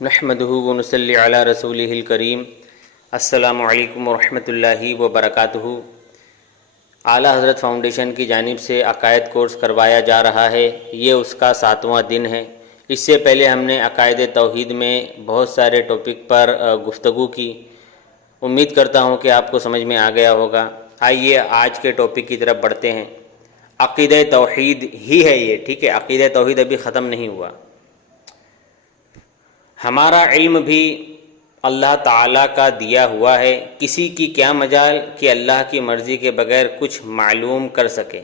نحمده ونصلی علی رسولہ الکریم۔ السلام علیکم ورحمۃ اللہ وبرکاتہ۔ اعلیٰ حضرت فاؤنڈیشن کی جانب سے عقائد کورس کروایا جا رہا ہے، یہ اس کا 7واں دن ہے۔ اس سے پہلے ہم نے عقائد توحید میں بہت سارے ٹاپک پر گفتگو کی، امید کرتا ہوں کہ آپ کو سمجھ میں آ گیا ہوگا۔ آئیے آج کے ٹاپک کی طرف بڑھتے ہیں۔ عقیدہ توحید ہی ہے یہ، ٹھیک ہے، عقیدہ توحید ابھی ختم نہیں ہوا۔ ہمارا علم بھی اللہ تعالیٰ کا دیا ہوا ہے، کسی کی کیا مجال کہ اللہ کی مرضی کے بغیر کچھ معلوم کر سکے۔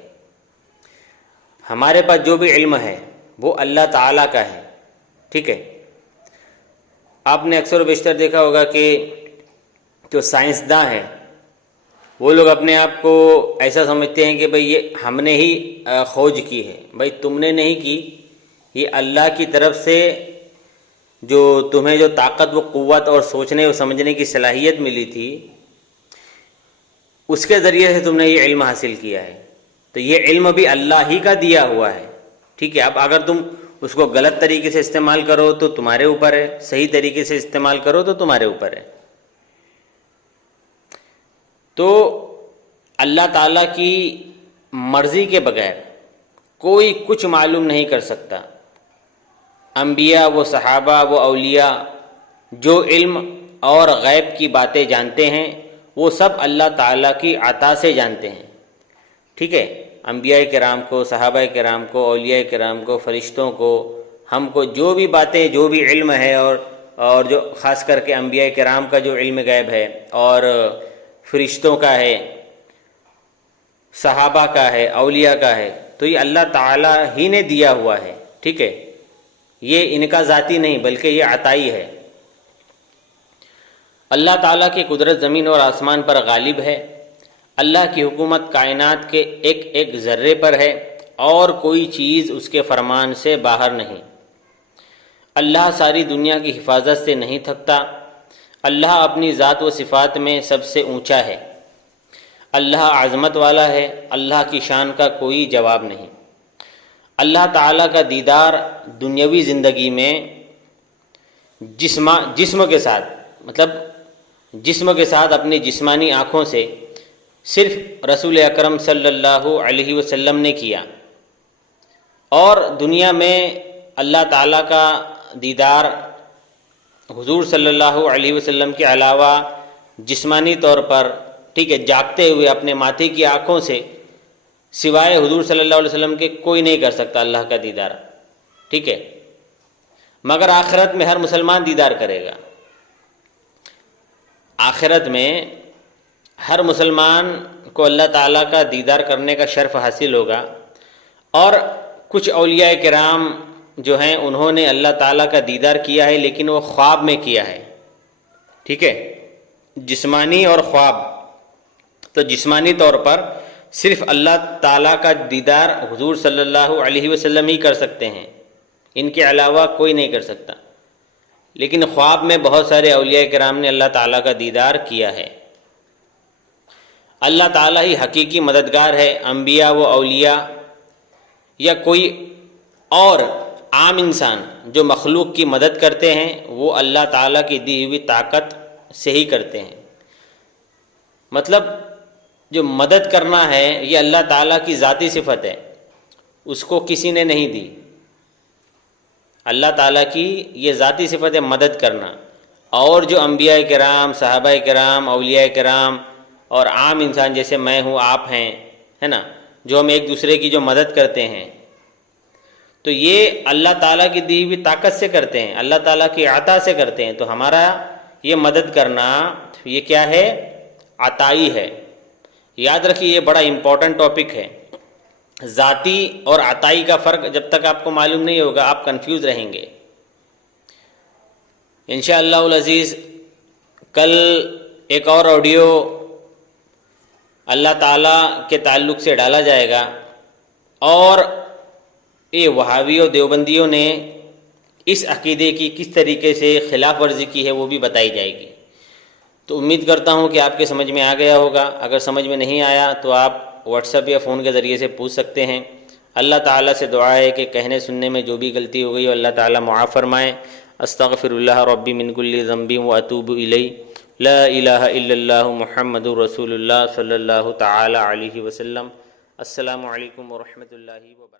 ہمارے پاس جو بھی علم ہے وہ اللہ تعالیٰ کا ہے، ٹھیک ہے۔ آپ نے اکثر و بیشتر دیکھا ہوگا کہ جو سائنسداں ہیں وہ لوگ اپنے آپ کو ایسا سمجھتے ہیں کہ بھئی یہ ہم نے ہی کھوج کی ہے۔ بھئی تم نے نہیں کی، یہ اللہ کی طرف سے جو تمہیں جو طاقت و قوت اور سوچنے و سمجھنے کی صلاحیت ملی تھی، اس کے ذریعے سے تم نے یہ علم حاصل کیا ہے۔ تو یہ علم بھی اللہ ہی کا دیا ہوا ہے، ٹھیک ہے۔ اب اگر تم اس کو غلط طریقے سے استعمال کرو تو تمہارے اوپر ہے، صحیح طریقے سے استعمال کرو تو تمہارے اوپر ہے۔ تو اللہ تعالیٰ کی مرضی کے بغیر کوئی کچھ معلوم نہیں کر سکتا۔ انبیاء و صحابہ و اولیاء جو علم اور غیب کی باتیں جانتے ہیں وہ سب اللہ تعالیٰ کی عطا سے جانتے ہیں، ٹھیک ہے۔ انبیاء کرام کو، صحابہ کرام کو، اولیاء کرام کو، فرشتوں کو، ہم کو جو بھی باتیں، جو بھی علم ہے اور جو خاص کر کے انبیاء کرام کا جو علم غیب ہے اور فرشتوں کا ہے، صحابہ کا ہے، اولیاء کا ہے، تو یہ اللہ تعالیٰ ہی نے دیا ہوا ہے، ٹھیک ہے۔ یہ ان کا ذاتی نہیں بلکہ یہ عطائی ہے۔ اللہ تعالیٰ کی قدرت زمین اور آسمان پر غالب ہے۔ اللہ کی حکومت کائنات کے ایک ایک ذرے پر ہے اور کوئی چیز اس کے فرمان سے باہر نہیں۔ اللہ ساری دنیا کی حفاظت سے نہیں تھکتا۔ اللہ اپنی ذات و صفات میں سب سے اونچا ہے۔ اللہ عظمت والا ہے، اللہ کی شان کا کوئی جواب نہیں۔ اللہ تعالیٰ کا دیدار دنیاوی زندگی میں جسم کے ساتھ، مطلب جسم کے ساتھ اپنی جسمانی آنکھوں سے صرف رسول اکرم صلی اللہ علیہ وسلم نے کیا، اور دنیا میں اللہ تعالیٰ کا دیدار حضور صلی اللہ علیہ وسلم کے علاوہ جسمانی طور پر، ٹھیک ہے، جاگتے ہوئے اپنے ماتھے کی آنکھوں سے سوائے حضور صلی اللہ علیہ وسلم کے کوئی نہیں کر سکتا اللہ کا دیدار، ٹھیک ہے۔ مگر آخرت میں ہر مسلمان دیدار کرے گا۔ آخرت میں ہر مسلمان کو اللہ تعالیٰ کا دیدار کرنے کا شرف حاصل ہوگا، اور کچھ اولیاء کرام جو ہیں انہوں نے اللہ تعالیٰ کا دیدار کیا ہے، لیکن وہ خواب میں کیا ہے، ٹھیک ہے، جسمانی اور خواب۔ تو جسمانی طور پر صرف اللہ تعالیٰ کا دیدار حضور صلی اللہ علیہ وسلم ہی کر سکتے ہیں، ان کے علاوہ کوئی نہیں کر سکتا۔ لیکن خواب میں بہت سارے اولیاء کرام نے اللہ تعالیٰ کا دیدار کیا ہے۔ اللہ تعالیٰ ہی حقیقی مددگار ہے۔ انبیاء و اولیاء یا کوئی اور عام انسان جو مخلوق کی مدد کرتے ہیں وہ اللہ تعالیٰ کی دی ہوئی طاقت سے ہی کرتے ہیں۔ مطلب جو مدد کرنا ہے یہ اللہ تعالیٰ کی ذاتی صفت ہے، اس کو کسی نے نہیں دی۔ اللہ تعالیٰ کی یہ ذاتی صفت ہے مدد کرنا، اور جو انبیاء کرام، صحابہ کرام، اولیاء کرام اور عام انسان جیسے میں ہوں، آپ ہیں، ہے نا، جو ہم ایک دوسرے کی جو مدد کرتے ہیں، تو یہ اللہ تعالیٰ کی دی ہوئی طاقت سے کرتے ہیں، اللہ تعالیٰ کی عطا سے کرتے ہیں۔ تو ہمارا یہ مدد کرنا یہ کیا ہے؟ عطائی ہے۔ یاد رکھیے یہ بڑا امپورٹنٹ ٹاپک ہے۔ ذاتی اور عطائی کا فرق جب تک آپ کو معلوم نہیں ہوگا آپ کنفیوز رہیں گے۔ انشاءاللہ العزیز کل ایک اور آڈیو اللہ تعالیٰ کے تعلق سے ڈالا جائے گا، اور یہ وہابی و دیوبندیوں نے اس عقیدے کی کس طریقے سے خلاف ورزی کی ہے وہ بھی بتائی جائے گی۔ تو امید کرتا ہوں کہ آپ کے سمجھ میں آ گیا ہوگا۔ اگر سمجھ میں نہیں آیا تو آپ واٹس ایپ یا فون کے ذریعے سے پوچھ سکتے ہیں۔ اللہ تعالیٰ سے دعا ہے کہ کہنے سننے میں جو بھی غلطی ہو گئی ہو اللہ تعالیٰ معاف فرمائے۔ استغفر اللہ ربی من کل ذنب واتوب الیہ، لا الہ الا اللہ محمد رسول اللہ صلی اللہ تعالی علیہ وسلم۔ السلام علیکم ورحمۃ اللہ وبرکاتہ۔